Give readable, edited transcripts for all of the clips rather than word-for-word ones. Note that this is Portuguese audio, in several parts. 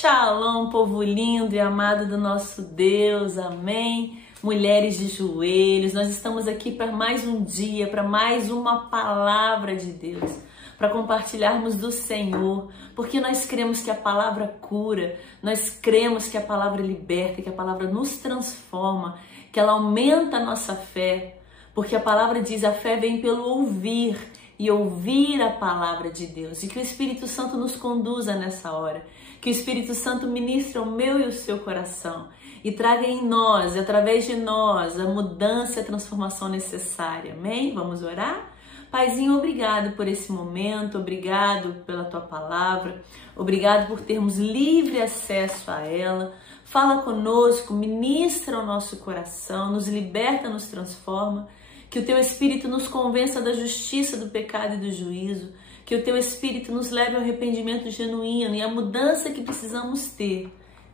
Shalom, povo lindo e amado do nosso Deus, amém? Mulheres de joelhos, nós estamos aqui para mais um dia, para mais uma palavra de Deus, para compartilharmos do Senhor, porque nós cremos que a palavra cura, nós cremos que a palavra liberta, que a palavra nos transforma, que ela aumenta a nossa fé, porque a palavra diz, a fé vem pelo ouvir e ouvir a palavra de Deus, e que o Espírito Santo nos conduza nessa hora, que o Espírito Santo ministre o meu e o seu coração e traga em nós, através de nós, a mudança e a transformação necessária, amém? Vamos orar? Paizinho, obrigado por esse momento, obrigado pela tua palavra, obrigado por termos livre acesso a ela. Fala conosco, ministra o nosso coração, nos liberta, nos transforma, que o teu Espírito nos convença da justiça, do pecado e do juízo, que o teu Espírito nos leve ao arrependimento genuíno e à mudança que precisamos ter,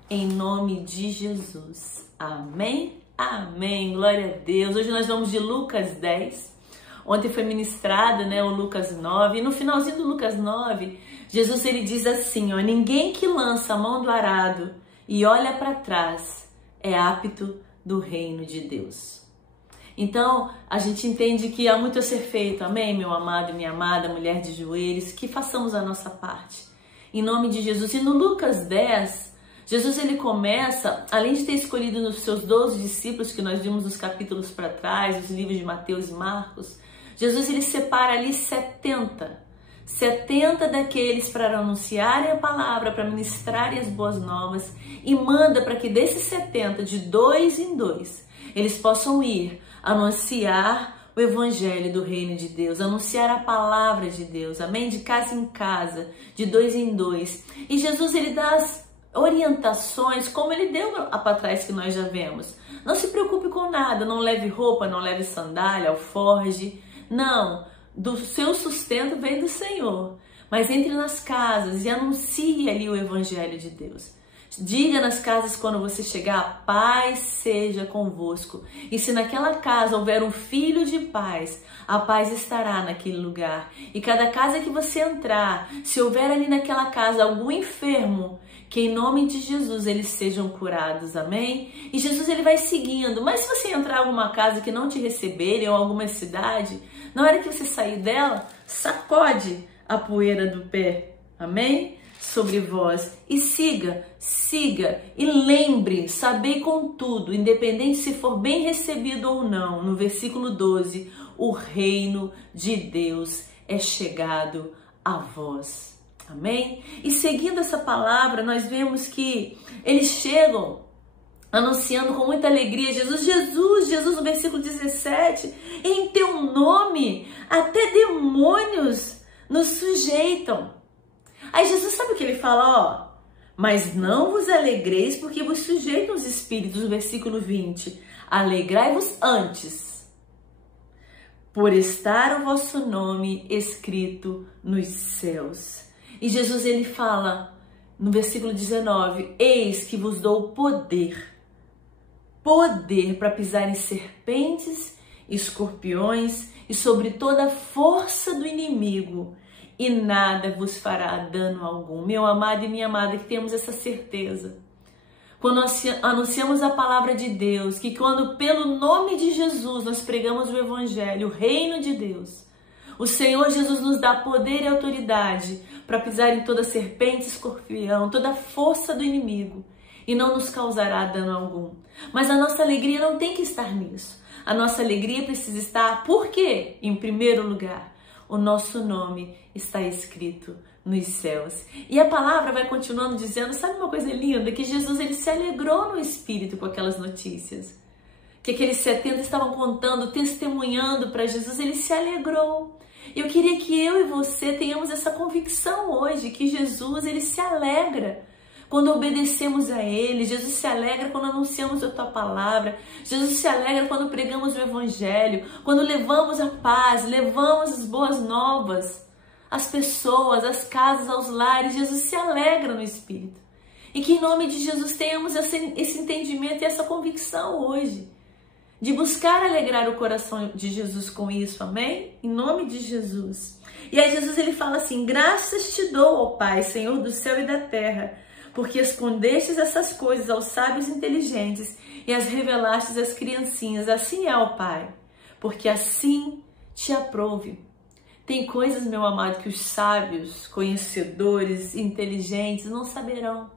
em nome de Jesus. Amém? Amém. Glória a Deus. Hoje nós vamos de Lucas 10. Ontem foi ministrado, o Lucas 9. E no finalzinho do Lucas 9, Jesus ele diz assim, ninguém que lança a mão do arado e olha para trás é apto do reino de Deus. Então, a gente entende que há muito a ser feito, amém, meu amado e minha amada, mulher de joelhos, que façamos a nossa parte, em nome de Jesus. E no Lucas 10, Jesus ele começa, além de ter escolhido nos seus 12 discípulos, que nós vimos nos capítulos para trás, os livros de Mateus e Marcos, Jesus ele separa ali 70 daqueles para anunciarem a palavra, para ministrarem as boas novas, e manda para que desses 70, de dois em dois, eles possam ir anunciar o evangelho do reino de Deus, anunciar a palavra de Deus, amém? De casa em casa, de dois em dois. E Jesus ele dá as orientações, como ele deu para trás que nós já vemos. Não se preocupe com nada, não leve roupa, não leve sandália, alforge, não. Do seu sustento vem do Senhor. Mas entre nas casas e anuncie ali o evangelho de Deus. Diga nas casas quando você chegar, a paz seja convosco. E se naquela casa houver um filho de paz, a paz estará naquele lugar. E cada casa que você entrar, se houver ali naquela casa algum enfermo, que em nome de Jesus eles sejam curados, amém? E Jesus ele vai seguindo. Mas se você entrar em alguma casa que não te receberem, ou alguma cidade, na hora que você sair dela, sacode a poeira do pé, amém? Sobre vós e siga e lembre, sabei contudo, independente se for bem recebido ou não, no versículo 12, o reino de Deus é chegado a vós, amém? E seguindo essa palavra, nós vemos que eles chegam anunciando com muita alegria, Jesus, no versículo 17, em teu nome até demônios nos sujeitam. Aí Jesus sabe o que ele fala? Mas não vos alegreis porque vos sujeitam os espíritos, no versículo 20. Alegrai-vos antes, por estar o vosso nome escrito nos céus. E Jesus ele fala no versículo 19, eis que vos dou poder para pisar em serpentes, escorpiões e sobre toda a força do inimigo, e nada vos fará dano algum. Meu amado e minha amada, que temos essa certeza. Quando nós anunciamos a palavra de Deus, que quando pelo nome de Jesus nós pregamos o evangelho, o reino de Deus, o Senhor Jesus nos dá poder e autoridade para pisar em toda serpente, escorpião, toda a força do inimigo, e não nos causará dano algum. Mas a nossa alegria não tem que estar nisso. A nossa alegria precisa estar, por quê? Em primeiro lugar, o nosso nome está escrito nos céus. E a palavra vai continuando dizendo, sabe uma coisa linda? Que Jesus ele se alegrou no Espírito com aquelas notícias. Que aqueles 70 estavam contando, testemunhando para Jesus, ele se alegrou. Eu queria que eu e você tenhamos essa convicção hoje, que Jesus ele se alegra quando obedecemos a Ele. Jesus se alegra quando anunciamos a Tua palavra. Jesus se alegra quando pregamos o Evangelho, quando levamos a paz, levamos as boas novas às pessoas, às casas, aos lares. Jesus se alegra no Espírito. E que em nome de Jesus tenhamos esse entendimento e essa convicção hoje, de buscar alegrar o coração de Jesus com isso, amém? Em nome de Jesus. E aí Jesus ele fala assim, graças te dou, ó Pai, Senhor do céu e da terra, porque escondestes essas coisas aos sábios inteligentes e as revelastes às criancinhas. Assim é, ó Pai, porque assim te aprouve. Tem coisas, meu amado, que os sábios, conhecedores, inteligentes não saberão,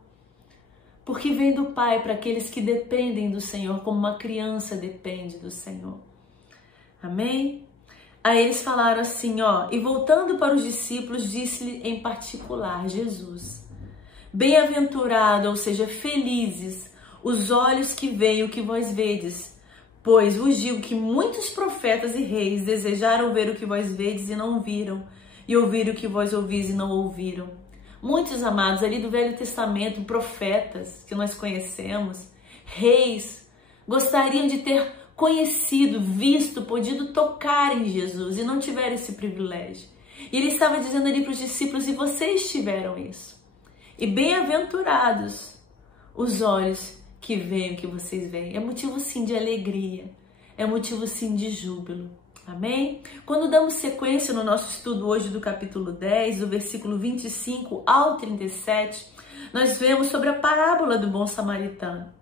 porque vem do Pai para aqueles que dependem do Senhor, como uma criança depende do Senhor. Amém? Aí eles falaram assim, ó, e voltando para os discípulos, disse-lhe em particular, Jesus: bem-aventurado, ou seja, felizes, os olhos que veem o que vós vedes, pois vos digo que muitos profetas e reis desejaram ver o que vós vedes e não viram, e ouvir o que vós ouvis e não ouviram. Muitos, amados, ali do Velho Testamento, profetas que nós conhecemos, reis, gostariam de ter conhecido, visto, podido tocar em Jesus e não tiveram esse privilégio. E ele estava dizendo ali para os discípulos: e vocês tiveram isso. E bem-aventurados os olhos que veem o que vocês veem. É motivo sim de alegria, é motivo sim de júbilo. Amém? Quando damos sequência no nosso estudo hoje do capítulo 10, do versículo 25 ao 37, nós vemos sobre a parábola do bom samaritano.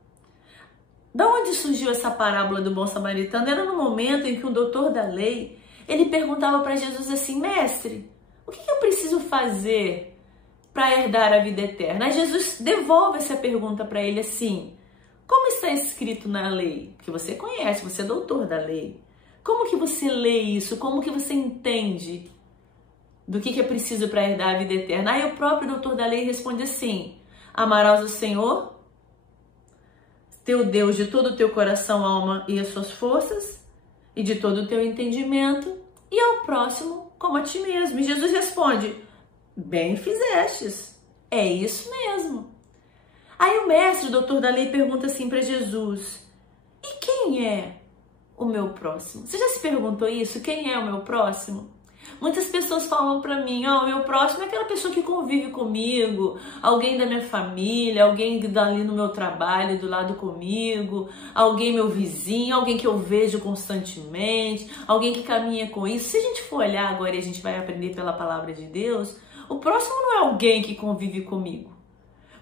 Da onde surgiu essa parábola do bom samaritano? Era no momento em que um doutor da lei, ele perguntava para Jesus assim: mestre, o que eu preciso fazer para herdar a vida eterna? Aí Jesus devolve essa pergunta para ele assim: como está escrito na lei? Que você conhece, você é doutor da lei. Como que você lê isso? Como que você entende do que é preciso para herdar a vida eterna? Aí o próprio doutor da lei responde assim: amarás o Senhor, teu Deus, de todo o teu coração, alma e as suas forças, e de todo o teu entendimento, e ao próximo como a ti mesmo. E Jesus responde: bem fizestes, é isso mesmo. Aí o mestre, o doutor da lei, pergunta assim para Jesus: e quem é o meu próximo? Você já se perguntou isso? Quem é o meu próximo? Muitas pessoas falam para mim: ó, o meu próximo é aquela pessoa que convive comigo, alguém da minha família, alguém que dá ali no meu trabalho, do lado comigo, alguém meu vizinho, alguém que eu vejo constantemente, alguém que caminha com isso. Se a gente for olhar agora e a gente vai aprender pela palavra de Deus, o próximo não é alguém que convive comigo.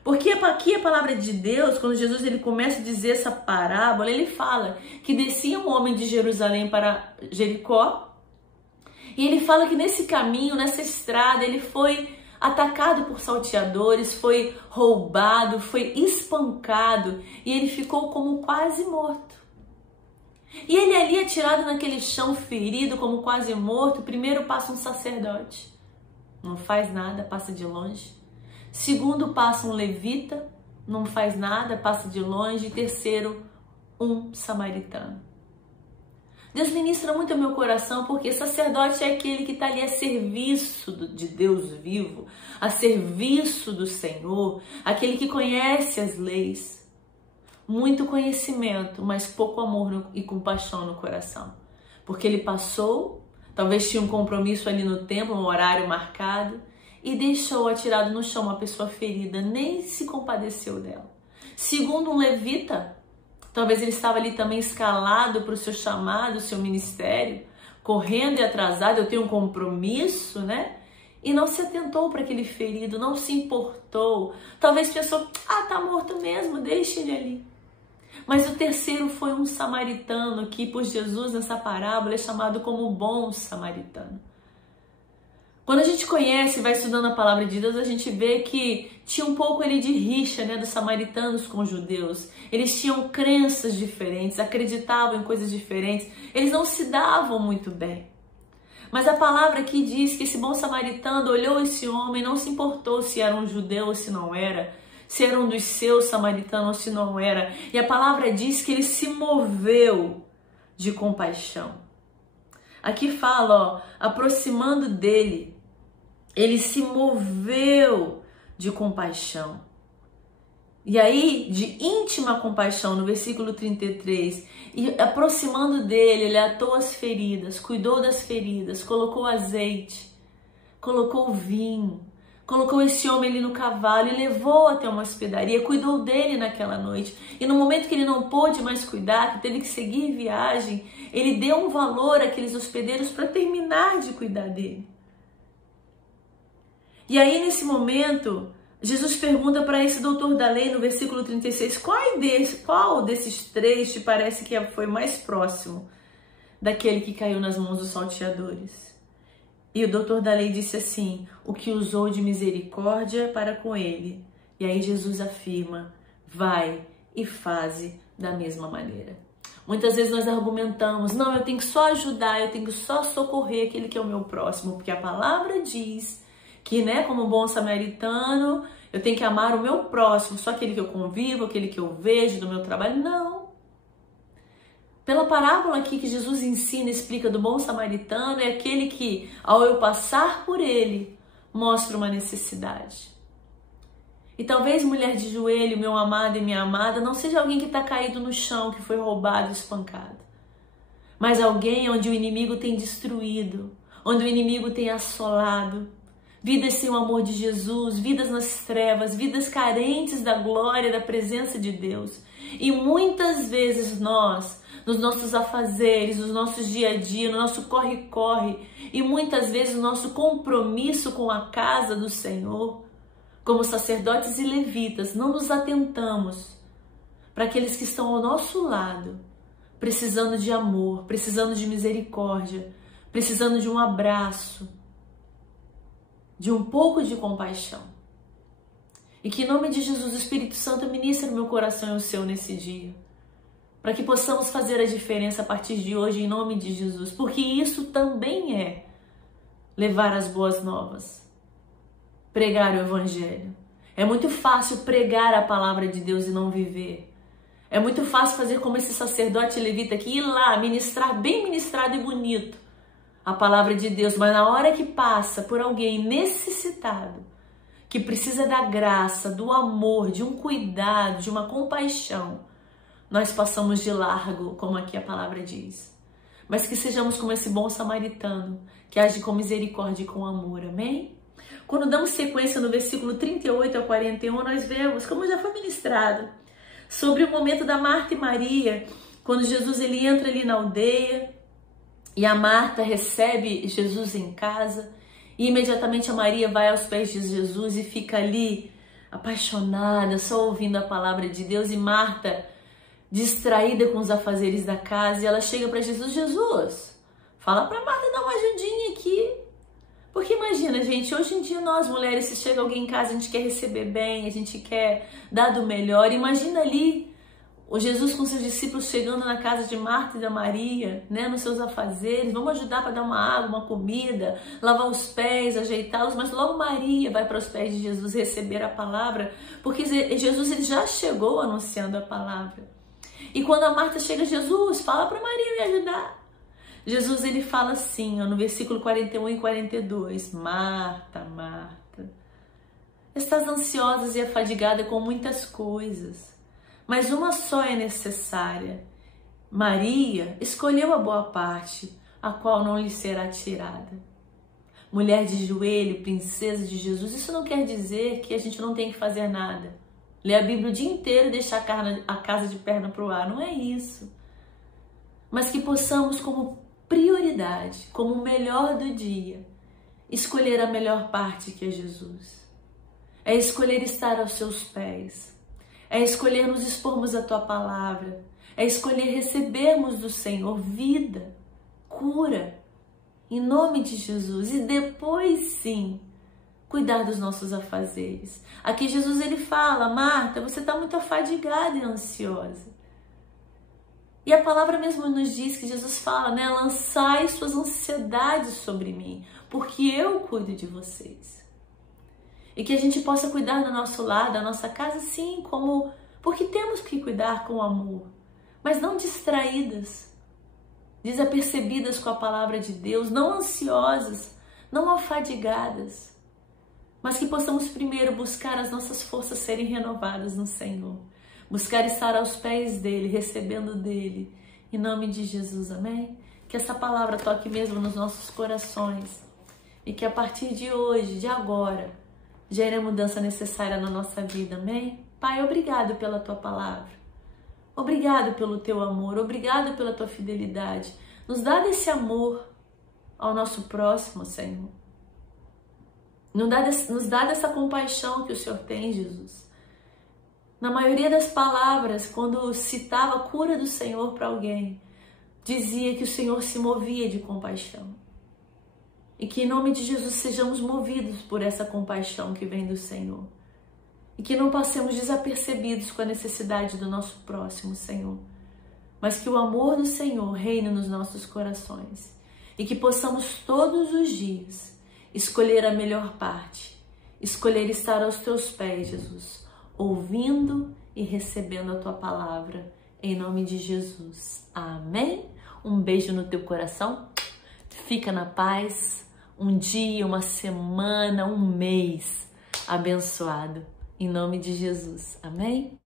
Porque aqui a palavra de Deus, quando Jesus ele começa a dizer essa parábola, ele fala que descia um homem de Jerusalém para Jericó, e ele fala que nesse caminho, nessa estrada, ele foi atacado por salteadores, foi roubado, foi espancado, e ele ficou como quase morto. E ele ali atirado naquele chão, ferido, como quase morto, primeiro passa um sacerdote, não faz nada, passa de longe. Segundo, passa um levita, não faz nada, passa de longe. E terceiro, um samaritano. Deus ministra muito ao meu coração, porque sacerdote é aquele que está ali a serviço de Deus vivo, a serviço do Senhor, aquele que conhece as leis. Muito conhecimento, mas pouco amor e compaixão no coração. Porque ele passou, talvez tinha um compromisso ali no templo, um horário marcado, e deixou atirado no chão uma pessoa ferida, nem se compadeceu dela. Segundo, um levita, talvez ele estava ali também escalado para o seu chamado, o seu ministério, correndo e atrasado, eu tenho um compromisso, né? E não se atentou para aquele ferido, não se importou. Talvez pensou: ah, tá morto mesmo, deixa ele ali. Mas o terceiro foi um samaritano, que por Jesus nessa parábola é chamado como o bom samaritano. Quando a gente conhece e vai estudando a palavra de Deus, a gente vê que tinha um pouco ali de rixa, né, dos samaritanos com os judeus. Eles tinham crenças diferentes, acreditavam em coisas diferentes, eles não se davam muito bem. Mas a palavra aqui diz que esse bom samaritano olhou esse homem, não se importou se era um judeu ou se não era, se era um dos seus samaritanos ou se não era. E a palavra diz que ele se moveu de compaixão. Aqui fala, ó, aproximando dele, ele se moveu de compaixão. E aí, de íntima compaixão, no versículo 33, e aproximando dele, ele atou as feridas, cuidou das feridas, colocou azeite, colocou vinho, colocou esse homem ali no cavalo e levou até uma hospedaria, cuidou dele naquela noite. E no momento que ele não pôde mais cuidar, que teve que seguir viagem, ele deu um valor àqueles hospedeiros para terminar de cuidar dele. E aí, nesse momento, Jesus pergunta para esse doutor da lei no versículo 36, qual desses três te parece que foi mais próximo daquele que caiu nas mãos dos salteadores? E o doutor da lei disse assim, o que usou de misericórdia para com ele. E aí Jesus afirma, vai e faze da mesma maneira. Muitas vezes nós argumentamos, não, eu tenho que só ajudar, eu tenho que só socorrer aquele que é o meu próximo, porque a palavra diz que, né, como bom samaritano, eu tenho que amar o meu próximo, só aquele que eu convivo, aquele que eu vejo do meu trabalho. Não. Pela parábola aqui que Jesus ensina, explica do bom samaritano, é aquele que, ao eu passar por ele, mostra uma necessidade. E talvez, mulher de joelho, meu amado e minha amada, não seja alguém que está caído no chão, que foi roubado, espancado. Mas alguém onde o inimigo tem destruído, onde o inimigo tem assolado. Vidas sem o amor de Jesus, vidas nas trevas, vidas carentes da glória, da presença de Deus. E muitas vezes nós, nos nossos afazeres, nos nossos dia a dia, no nosso corre-corre, e muitas vezes o nosso compromisso com a casa do Senhor, como sacerdotes e levitas, não nos atentamos para aqueles que estão ao nosso lado, precisando de amor, precisando de misericórdia, precisando de um abraço, de um pouco de compaixão. E que em nome de Jesus, o Espírito Santo ministre no meu coração e o seu nesse dia, para que possamos fazer a diferença a partir de hoje em nome de Jesus, porque isso também é levar as boas novas, pregar o Evangelho. É muito fácil pregar a palavra de Deus e não viver. É muito fácil fazer como esse sacerdote levita aqui, ir lá, ministrar bem ministrado e bonito a palavra de Deus, mas na hora que passa por alguém necessitado, que precisa da graça, do amor, de um cuidado, de uma compaixão, nós passamos de largo, como aqui a palavra diz. Mas que sejamos como esse bom samaritano, que age com misericórdia e com amor, amém? Quando damos sequência no versículo 38 ao 41, nós vemos, como já foi ministrado, sobre o momento da Marta e Maria, quando Jesus ele entra ali na aldeia, e a Marta recebe Jesus em casa, e imediatamente a Maria vai aos pés de Jesus e fica ali apaixonada, só ouvindo a palavra de Deus. E Marta, distraída com os afazeres da casa, e ela chega para Jesus, Jesus, fala para Marta dar uma ajudinha aqui. Porque imagina, gente, hoje em dia nós mulheres, se chega alguém em casa, a gente quer receber bem, a gente quer dar do melhor. Imagina ali o Jesus com seus discípulos chegando na casa de Marta e da Maria, né, nos seus afazeres, vamos ajudar para dar uma água, uma comida, lavar os pés, ajeitá-los, mas logo Maria vai para os pés de Jesus receber a palavra, porque Jesus ele já chegou anunciando a palavra. E quando a Marta chega, Jesus, fala para Maria me ajudar. Jesus ele fala assim, ó, no versículo 41 e 42, Marta, Marta, estás ansiosa e afadigada com muitas coisas, mas uma só é necessária. Maria escolheu a boa parte, a qual não lhe será tirada. Mulher de joelho, princesa de Jesus, isso não quer dizer que a gente não tem que fazer nada. Ler a Bíblia o dia inteiro e deixar a casa de perna pro ar, não é isso. Mas que possamos como prioridade, como o melhor do dia, escolher a melhor parte que é Jesus. É escolher estar aos seus pés. É escolher nos expormos a tua palavra. É escolher recebermos do Senhor vida, cura, em nome de Jesus. E depois sim, cuidar dos nossos afazeres. Aqui Jesus ele fala, Marta, você está muito afadigada e ansiosa. E a palavra mesmo nos diz que Jesus fala, né? Lançai suas ansiedades sobre mim, porque eu cuido de vocês. E que a gente possa cuidar do nosso lar, da nossa casa, sim, porque temos que cuidar com amor, mas não distraídas, desapercebidas com a palavra de Deus, não ansiosas, não afadigadas, mas que possamos primeiro buscar as nossas forças serem renovadas no Senhor. Buscar estar aos pés dele, recebendo dele, em nome de Jesus, amém? Que essa palavra toque mesmo nos nossos corações e que a partir de hoje, de agora, gere a mudança necessária na nossa vida, amém? Pai, obrigado pela tua palavra, obrigado pelo teu amor, obrigado pela tua fidelidade. Nos dá desse amor ao nosso próximo, Senhor. Nos dá dessa compaixão que o Senhor tem, Jesus. Na maioria das palavras, quando citava a cura do Senhor para alguém, dizia que o Senhor se movia de compaixão. E que em nome de Jesus sejamos movidos por essa compaixão que vem do Senhor. E que não passemos desapercebidos com a necessidade do nosso próximo, Senhor. Mas que o amor do Senhor reine nos nossos corações. E que possamos todos os dias escolher a melhor parte. Escolher estar aos teus pés, Jesus. Ouvindo e recebendo a tua palavra. Em nome de Jesus. Amém? Um beijo no teu coração. Fica na paz. Um dia, uma semana, um mês abençoado. Em nome de Jesus. Amém?